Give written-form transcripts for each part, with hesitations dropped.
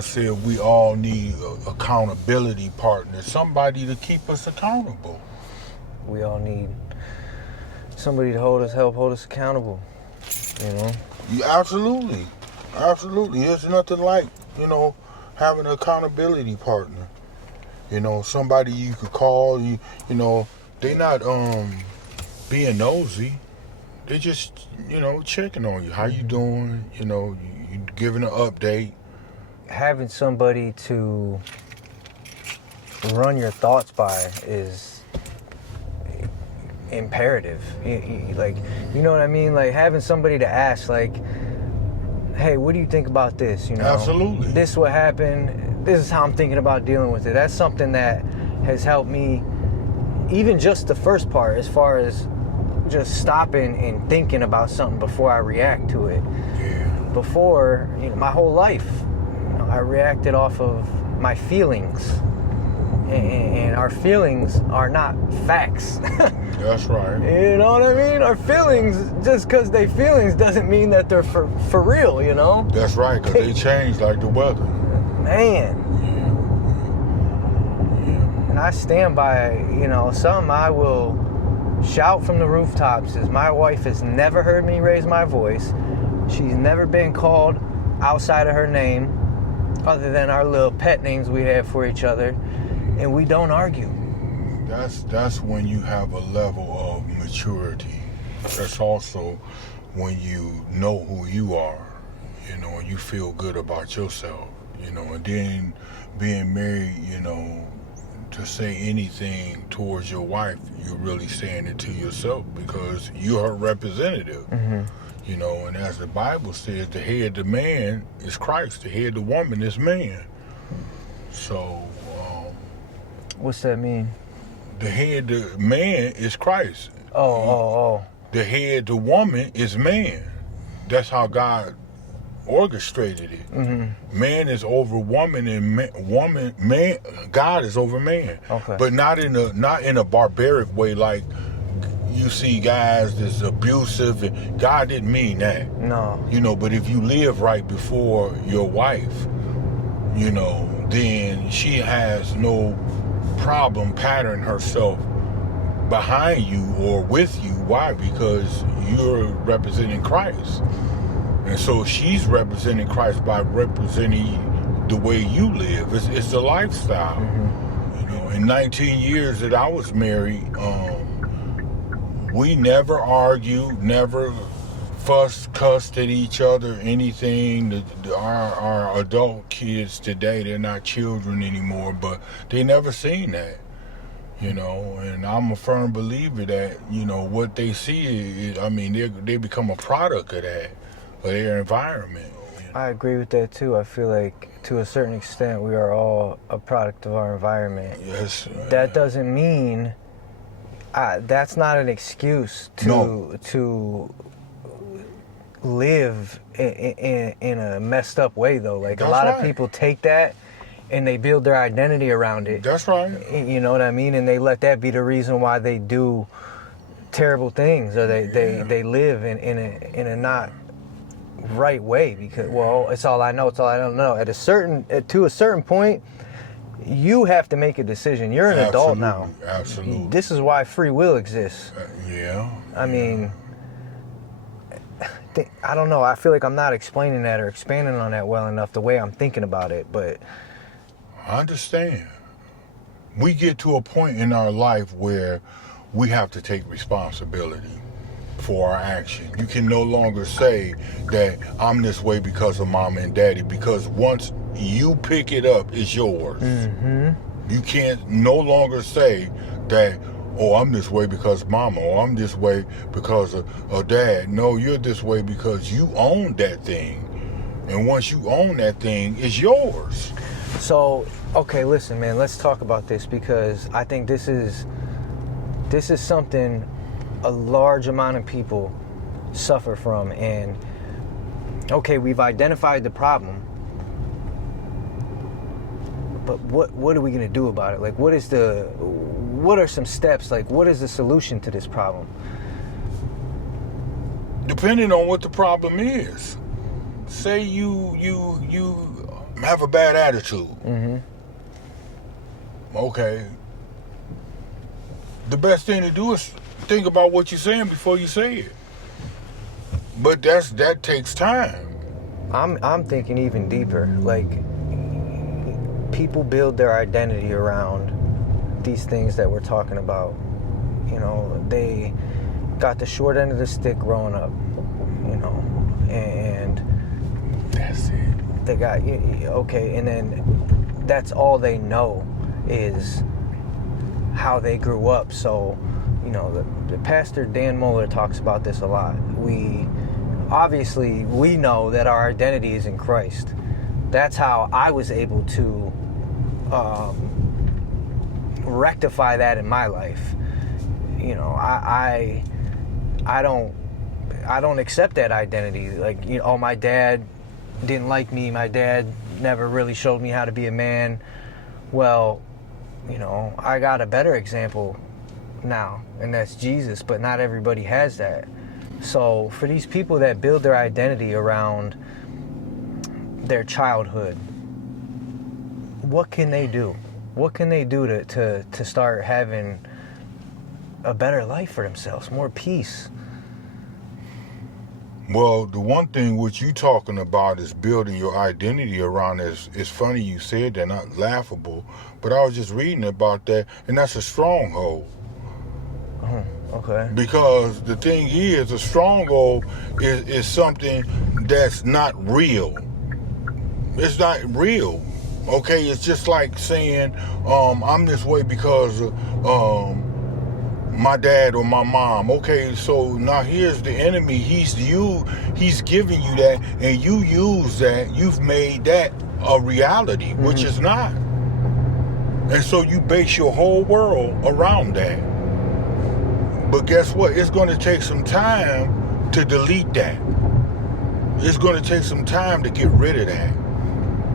I said we all need accountability partners, somebody to keep us accountable. We all need somebody to help hold us accountable, you know? Absolutely. There's nothing like, having an accountability partner. Somebody you could call, they not being nosy. They just, checking on you. How you doing? You giving an update. Having somebody to run your thoughts by is imperative. Like, you know what I mean? Like, having somebody to ask, like, hey, what do you think about this? Absolutely. This is what happened. This is how I'm thinking about dealing with it. That's something that has helped me, even just the first part, as far as just stopping and thinking about something before I react to it. Yeah. Before, my whole life, I reacted off of my feelings. And our feelings are not facts. That's right. You know what I mean? Our feelings, just because they feelings doesn't mean that they're for real, That's right, because they change like the weather. Man. And I stand by, something I will shout from the rooftops is my wife has never heard me raise my voice. She's never been called outside of her name, other than our little pet names we have for each other. And we don't argue. That's when you have a level of maturity. That's also when you know who you are, and you feel good about yourself, and then being married, to say anything towards your wife, you're really saying it to yourself because you're her representative. Mm-hmm. And as the Bible says, the head of the man is Christ, the head of the woman is man. So, what's that mean? the head of the man is Christ. Oh. The head of the woman is man. That's how God orchestrated it. Mm-hmm. Man is over woman, and man, God is over man. Okay. But not in a barbaric way, like you see guys that's abusive. And God didn't mean that. No. But if you live right before your wife, then she has no problem patterning herself behind you or with you. Why? Because you're representing Christ. And so she's representing Christ by representing the way you live. It's a lifestyle. Mm-hmm. In 19 years that I was married, we never argued, never fussed, cussed at each other, anything. Our adult kids today, they're not children anymore, but they never seen that. And I'm a firm believer that, what they see is, they become a product of that. Of their environment. I agree with that too. I feel like to a certain extent we are all a product of our environment. Yes. That doesn't mean that's not an excuse to live in a messed up way though. Like That's a lot right. of people take that and they build their identity around it. That's right. You know what I mean? And they let that be the reason why they do terrible things, or they live in a not right way, because it's all I know, it's all I don't know. To a certain point, you have to make a decision. You're an adult now. Absolutely. This is why free will exists. I mean, I don't know. I feel like I'm not explaining that or expanding on that well enough the way I'm thinking about it, but I understand. We get to a point in our life where we have to take responsibility for our action. You can no longer say that I'm this way because of mama and daddy, because once you pick it up, it's yours. Mm-hmm. You can't no longer say that, I'm this way because mama, or I'm this way because of dad. No, you're this way because you own that thing. And once you own that thing, it's yours. So, okay, listen, man, let's talk about this, because I think this is something a large amount of people suffer from. And okay, we've identified the problem, but what are we going to do about it? Like, what are some steps? Like, what is the solution to this problem? Depending on what the problem is. Say you have a bad attitude. Mm-hmm. Okay. The best thing to do is think about what you're saying before you say it. But that takes time. I'm thinking even deeper. Like, people build their identity around these things that we're talking about. You know, they got the short end of the stick growing up, you know, and That's it. they got, okay, and then that's all they know is how they grew up. So, you know, the pastor Dan Mohler talks about this a lot. We know that our identity is in Christ. That's how I was able to rectify that in my life. You know, I don't accept that identity. Like, you know, oh, my dad didn't like me. My dad never really showed me how to be a man. Well, you know, I got a better example now, and that's Jesus, but not everybody has that. So for these people that build their identity around their childhood, what can they do? What can they do to start having a better life for themselves, more peace? Well, the one thing what you talking about is building your identity around this. It's funny you said that, not laughable, but I was just reading about that, and that's a stronghold. Okay. Because the thing is, a stronghold is something that's not real. It's not real. Okay, it's just like saying, I'm this way because my dad or my mom. Okay, so now here's the enemy. He's giving you that, and you use that. You've made that a reality, which is not. And so you base your whole world around that. But guess what? It's going to take some time to delete that. It's going to take some time to get rid of that.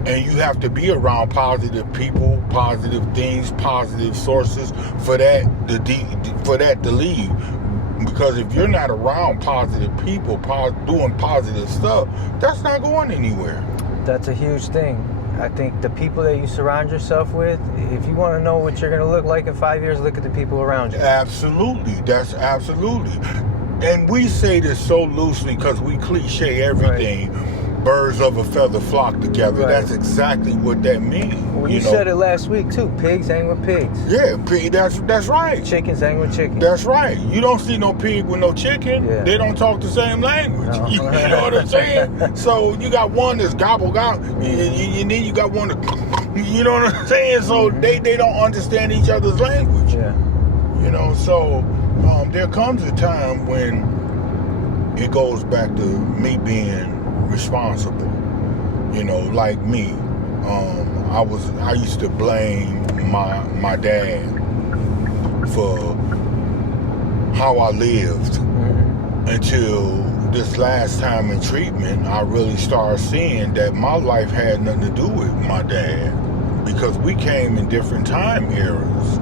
And you have to be around positive people, positive things, positive sources for that to leave. Because if you're not around positive people, doing positive stuff, that's not going anywhere. That's a huge thing. I think the people that you surround yourself with, if you want to know what you're going to look like in 5 years, look at the people around you. Absolutely. That's absolutely. And we say this so loosely because we cliche everything. Right. Birds of a feather flock together. Right. That's exactly what that means. Well, you said it last week too. Pigs hang with pigs. Yeah, that's right. Chickens hang with chickens. That's right. You don't see no pig with no chicken. Yeah. They don't talk the same language. No. You know what I'm saying? So you got one that's gobble, and then you got one that, you know what I'm saying? So they don't understand each other's language. Yeah. You know, so there comes a time when it goes back to me being responsible. You know, like me, I used to blame my dad for how I lived until this last time in treatment. I really started seeing that my life had nothing to do with my dad, because we came in different time eras,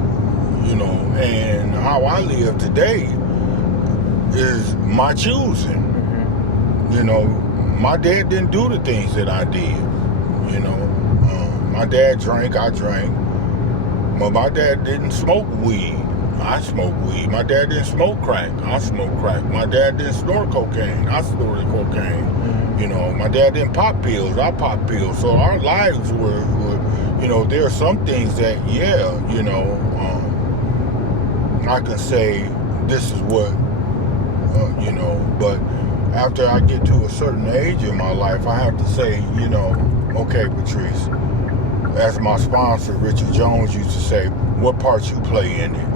you know, and how I live today is my choosing. You know, my dad didn't do the things that I did. You know, my dad drank, I drank. But my dad didn't smoke weed. I smoked weed. My dad didn't smoke crack. I smoked crack. My dad didn't snort cocaine. I snorted cocaine. You know, my dad didn't pop pills. I popped pills. So our lives were you know, there are some things that, yeah, you know, I can say this is what, you know, but after I get to a certain age in my life, I have to say, you know, okay, Patrice, as my sponsor, Richard Jones, used to say, what part you play in it?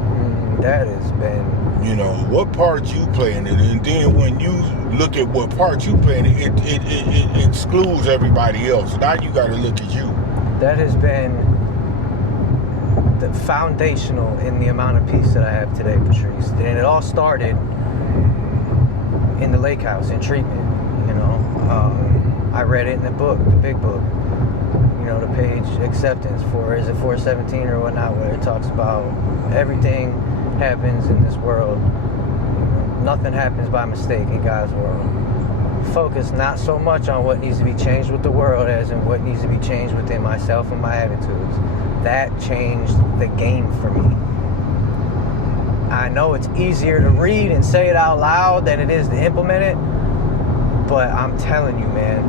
That has been... You know, what part you play in it? And then when you look at what part you play in it, it excludes everybody else. Now you got to look at you. That has been the foundational in the amount of peace that I have today, Patrice. And it all started in the lake house, in treatment, you know. I read it in the book, the big book, you know, the page Acceptance for, is it 417 or whatnot, where it talks about everything happens in this world. You know, nothing happens by mistake in God's world. focus not so much on what needs to be changed with the world as in what needs to be changed within myself and my attitudes. That changed the game for me. I know it's easier to read and say it out loud than it is to implement it, but I'm telling you, man,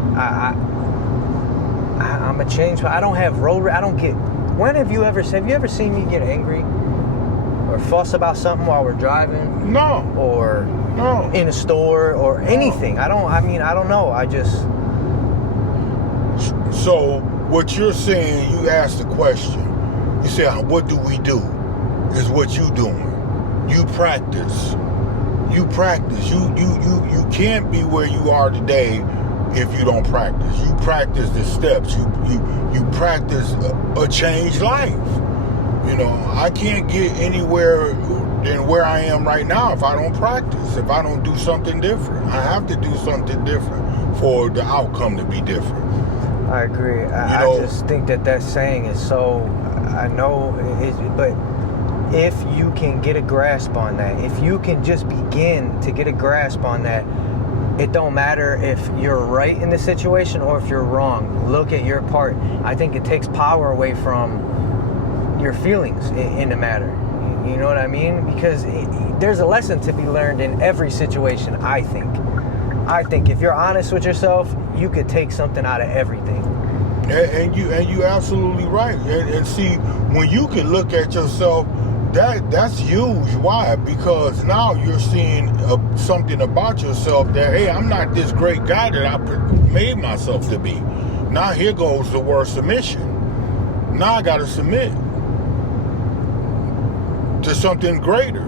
I'm a change. I don't have I don't get. When have you ever seen me get angry or fuss about something while we're driving? No. Or no. In a store or anything. I don't know. I just. So what you're saying, you asked the question. You say, what do we do? Is what you doing. You practice. You practice. You can't be where you are today if you don't practice. You practice the steps. You practice a changed life. You know, I can't get anywhere than where I am right now if I don't practice, if I don't do something different. I have to do something different for the outcome to be different. I agree. I just think that saying is so, I know, but if you can get a grasp on that, if you can just begin to get a grasp on that, it don't matter if you're right in the situation or if you're wrong. Look at your part. I think it takes power away from your feelings in the matter. You know what I mean? Because there's a lesson to be learned in every situation, I think. I think if you're honest with yourself, you could take something out of everything. And you absolutely right. And see, when you can look at yourself, that's huge. Why? Because now you're seeing something about yourself that, hey, I'm not this great guy that I made myself to be. Now here goes the word submission. Now I got to submit to something greater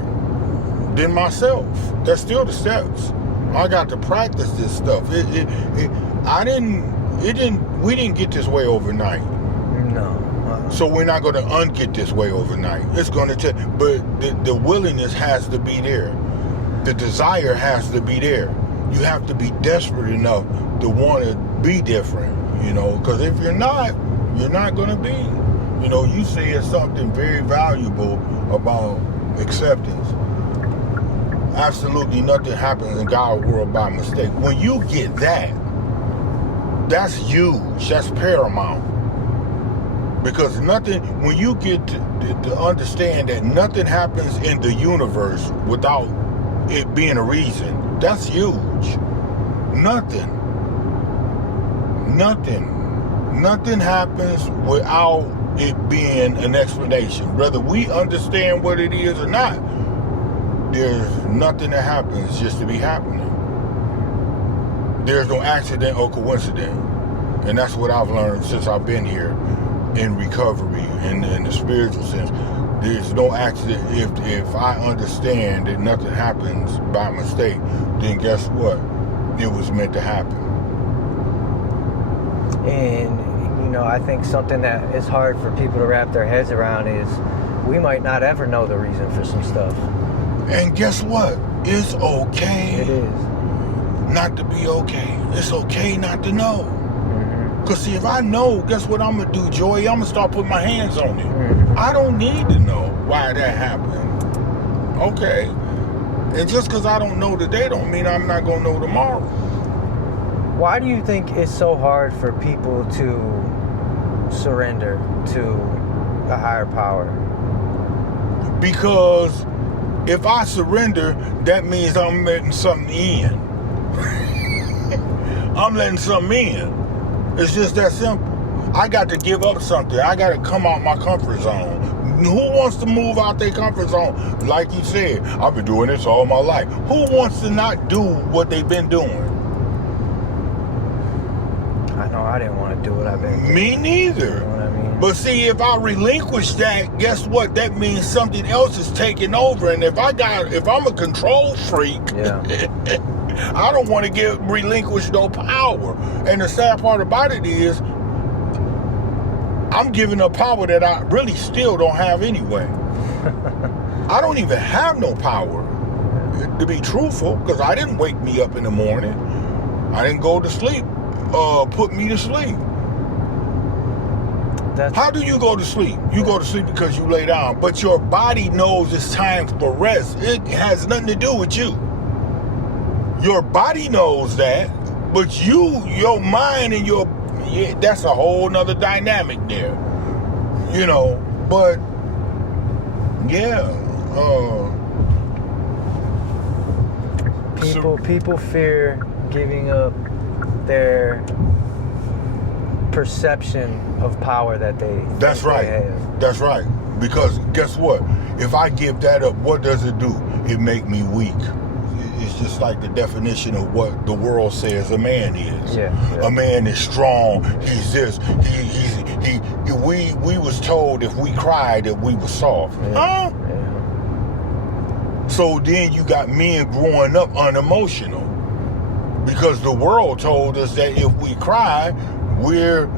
than myself. That's still the steps. I got to practice this stuff. We didn't get this way overnight. No. So we're not going to unget this way overnight. It's going to take, but the willingness has to be there. The desire has to be there. You have to be desperate enough to want to be different, you know, because if you're not going to be. You know, you said something very valuable about acceptance. Absolutely nothing happens in God's world by mistake. When you get that, that's huge. That's paramount. Because when you get to understand that nothing happens in the universe without it being a reason, that's huge. Nothing happens without it being an explanation. Whether we understand what it is or not, there's nothing that happens just to be happening. There's no accident or coincidence. And that's what I've learned since I've been here in recovery, in the spiritual sense. There's no accident. If I understand that nothing happens by mistake, then guess what? It was meant to happen. And, you know, I think something that is hard for people to wrap their heads around is we might not ever know the reason for some stuff. And guess what? It's okay. It is. Not to be okay. It's okay not to know. Because see, if I know, guess what I'm going to do, Joey? I'm going to start putting my hands on it. I don't need to know why that happened. Okay. And just because I don't know today don't mean I'm not going to know tomorrow. Why do you think it's so hard for people to surrender to a higher power? Because if I surrender, that means I'm letting something in. I'm letting something in. It's just that simple. I got to give up something. I got to come out my comfort zone. Who wants to move out their comfort zone? Like you said, I've been doing this all my life. Who wants to not do what they've been doing? I know I didn't want to do what I've been doing. Me neither. You know what I mean? But see, if I relinquish that, guess what? That means something else is taking over. And if I'm a control freak, yeah. I don't want to relinquish no power. And the sad part about it is, I'm giving up power that I really still don't have anyway. I don't even have no power, to be truthful, because I didn't wake me up in the morning. I didn't go to sleep, put me to sleep. How do you go to sleep? You go to sleep because you lay down, but your body knows it's time for rest. It has nothing to do with you. Your body knows that, But your mind and that's a whole nother dynamic there. You know, but yeah. People fear giving up their perception of power that they That's right. have. That's right. Because guess what? If I give that up, what does it do? It make me weak. It's just like the definition of what the world says a man is. Yeah. A man is strong. He's this. We was told if we cried that we were soft. Yeah. Huh? Yeah. So then you got men growing up unemotional because the world told us that if we cry, we're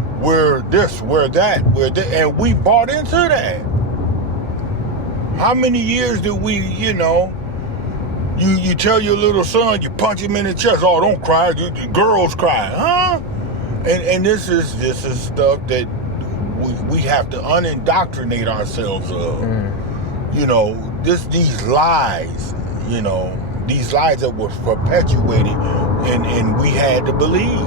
this, we're that, and we bought into that. How many years did we, you tell your little son, you punch him in the chest, oh, don't cry, the girls cry, huh? And this is stuff that we have to unindoctrinate ourselves of. These lies, these lies that were perpetuated and we had to believe,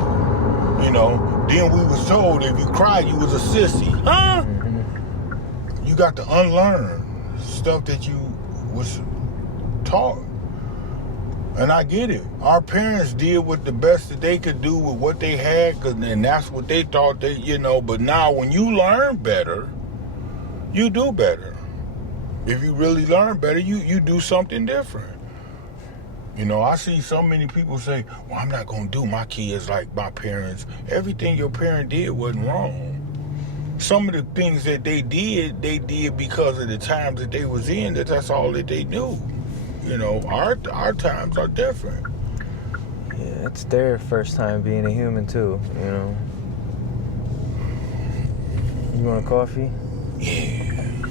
Then we was told if you cried, you was a sissy, huh? Mm-hmm. You got to unlearn stuff that you was taught. And I get it. Our parents did what the best that they could do with what they had, and that's what they thought but now when you learn better, you do better. If you really learn better, you do something different. I see so many people say, well, I'm not going to do my kids like my parents. Everything your parent did wasn't wrong. Some of the things that they did because of the times that they was in, that's all that they knew. Our times are different. Yeah, it's their first time being a human too, You want a coffee? Yeah.